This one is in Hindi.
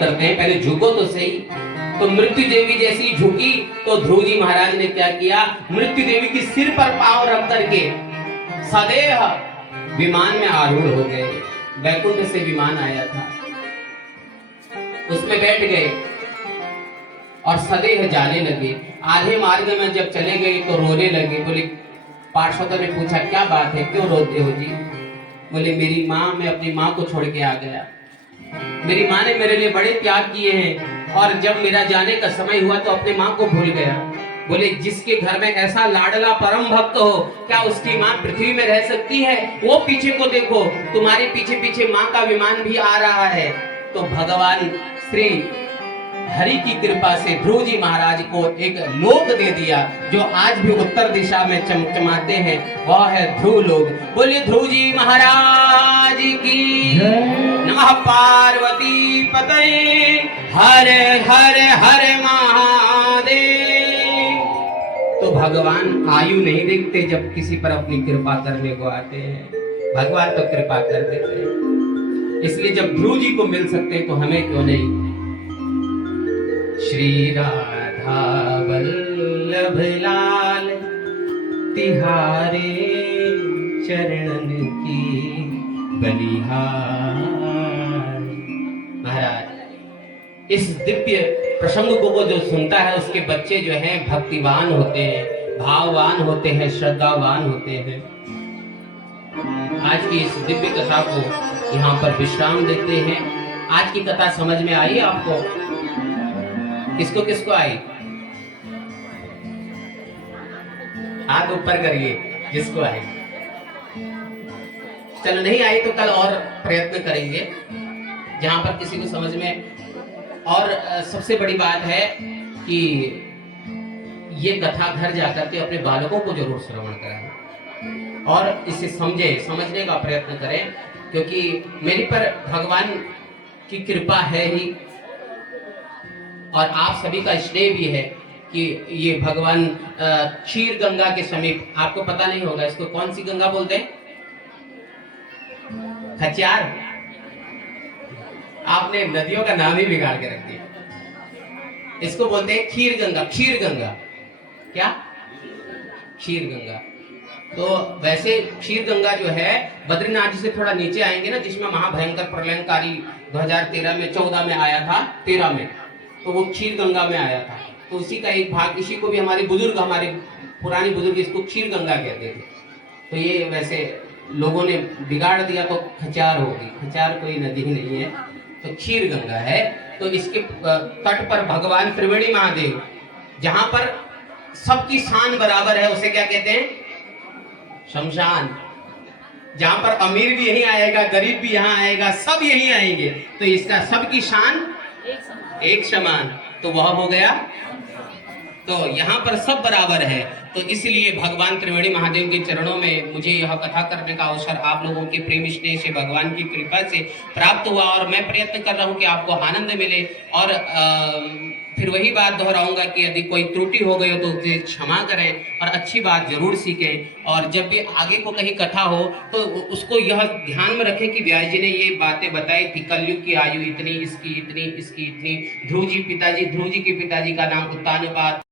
करते हैं, पहले झुको तो सही। तो मृत्यु देवी जैसी झुकी तो ध्रुव जी महाराज ने क्या किया, मृत्यु देवी की सिर पर पांव रख करके सदैव विमान में आरूढ़ हो गए। वैकुंठ से विमान आया था, उसमें बैठ गए और सदैव जाने लगे। आधे मार्ग में जब चले गए तो रोने लगे। बोले, पार्षदों ने पूछा क्या बात है, क्यों रोते हो जी? बोले, मेरी माँ, मैं अपनी माँ को छोड़ के आ गया। मेरी माँ ने मेरे लिए बड़े त्याग किए हैं और जब मेरा जाने का समय हुआ तो अपनी माँ को भूल गया। बोले, जिसके घर में ऐसा लाडला परम भक्त हो, क्या उसकी माँ पृथ्वी में रह सकती है? वो पीछे को देखो, तुम्हारे पीछे पीछे माँ का विमान भी आ रहा है। तो भगवान श्री हरि की कृपा से ध्रुव जी महाराज को एक लोक दे दिया जो आज भी उत्तर दिशा में चमचमाते हैं, वह है ध्रुव लोक। बोलिए ध्रुव जी महाराज की नमः। पार्वती पतये हर हर हर महादेव। तो भगवान आयु नहीं देखते, जब किसी पर अपनी कृपा करने को आते हैं भगवान तो कृपा कर देते हैं। इसलिए जब ध्रुव जी को मिल सकते तो हमें क्यों नहीं। श्री राधा वल्लभ लाल तिहारे चरणन की बलिहार। महाराज, इस दिव्य प्रसंग को जो सुनता है उसके बच्चे जो हैं भक्तिवान होते हैं, भाववान होते हैं, श्रद्धावान होते हैं। आज की इस दिव्य कथा को यहाँ पर विश्राम देते हैं। आज की कथा समझ में आई आपको? किसको किसको आई? हाथ ऊपर करिए जिसको आई। चलो नहीं आई तो कल और प्रयत्न करेंगे जहां पर किसी को समझ में। और सबसे बड़ी बात है कि ये कथा घर जाकर के अपने बालकों को जरूर श्रवण कराएं और इसे समझने का प्रयत्न करें, क्योंकि मेरे पर भगवान की कृपा है ही और आप सभी का स्नेह भी है कि ये भगवान क्षीर गंगा के समीप, आपको पता नहीं होगा इसको कौन सी गंगा बोलते हैं? खच्चार। आपने नदियों का नाम ही बिगाड़ के रख दिया। इसको बोलते हैं खीर गंगा। क्षीर गंगा क्या? क्षीर गंगा। तो वैसे क्षीर गंगा जो है बद्रीनाथ जी से थोड़ा नीचे आएंगे ना, जिसमें महाभयंकर प्रलयंकारी 2013 में 14 में आया था, 13 में, तो वो क्षीर गंगा में आया था। तो उसी का एक भाग, इसी को भी हमारे पुरानी बुजुर्ग इसको क्षीर गंगा कहते थे। तो ये वैसे लोगों ने बिगाड़ दिया तो खचार होगी। खचार कोई नदी ही नहीं है, तो क्षीर गंगा है। तो इसके तट पर भगवान त्रिवेणी महादेव, जहां पर सबकी शान बराबर है, उसे क्या कहते हैं? शमशान। जहां पर अमीर भी यहीं आएगा, गरीब भी यहाँ आएगा, सब यहीं आएंगे, तो इसका सबकी शान एक समान, तो वह हो गया। तो यहाँ पर सब बराबर है। तो इसलिए भगवान त्रिवेणी महादेव के चरणों में मुझे यह कथा करने का अवसर आप लोगों के प्रेम स्नेह से, भगवान की कृपा से प्राप्त हुआ और मैं प्रयत्न कर रहा हूँ कि आपको आनंद मिले। और फिर वही बात दोहराऊंगा कि यदि कोई त्रुटि हो गई हो तो उसे क्षमा करें और अच्छी बात जरूर सीखें। और जब भी आगे को कहीं कथा हो तो उसको यह ध्यान में रखें कि व्यास जी ने ये बातें बताई थी, कलयुग की आयु इतनी, इसकी इतनी, इसकी इतनी। ध्रुव जी के पिताजी का नाम उत्तानपाद।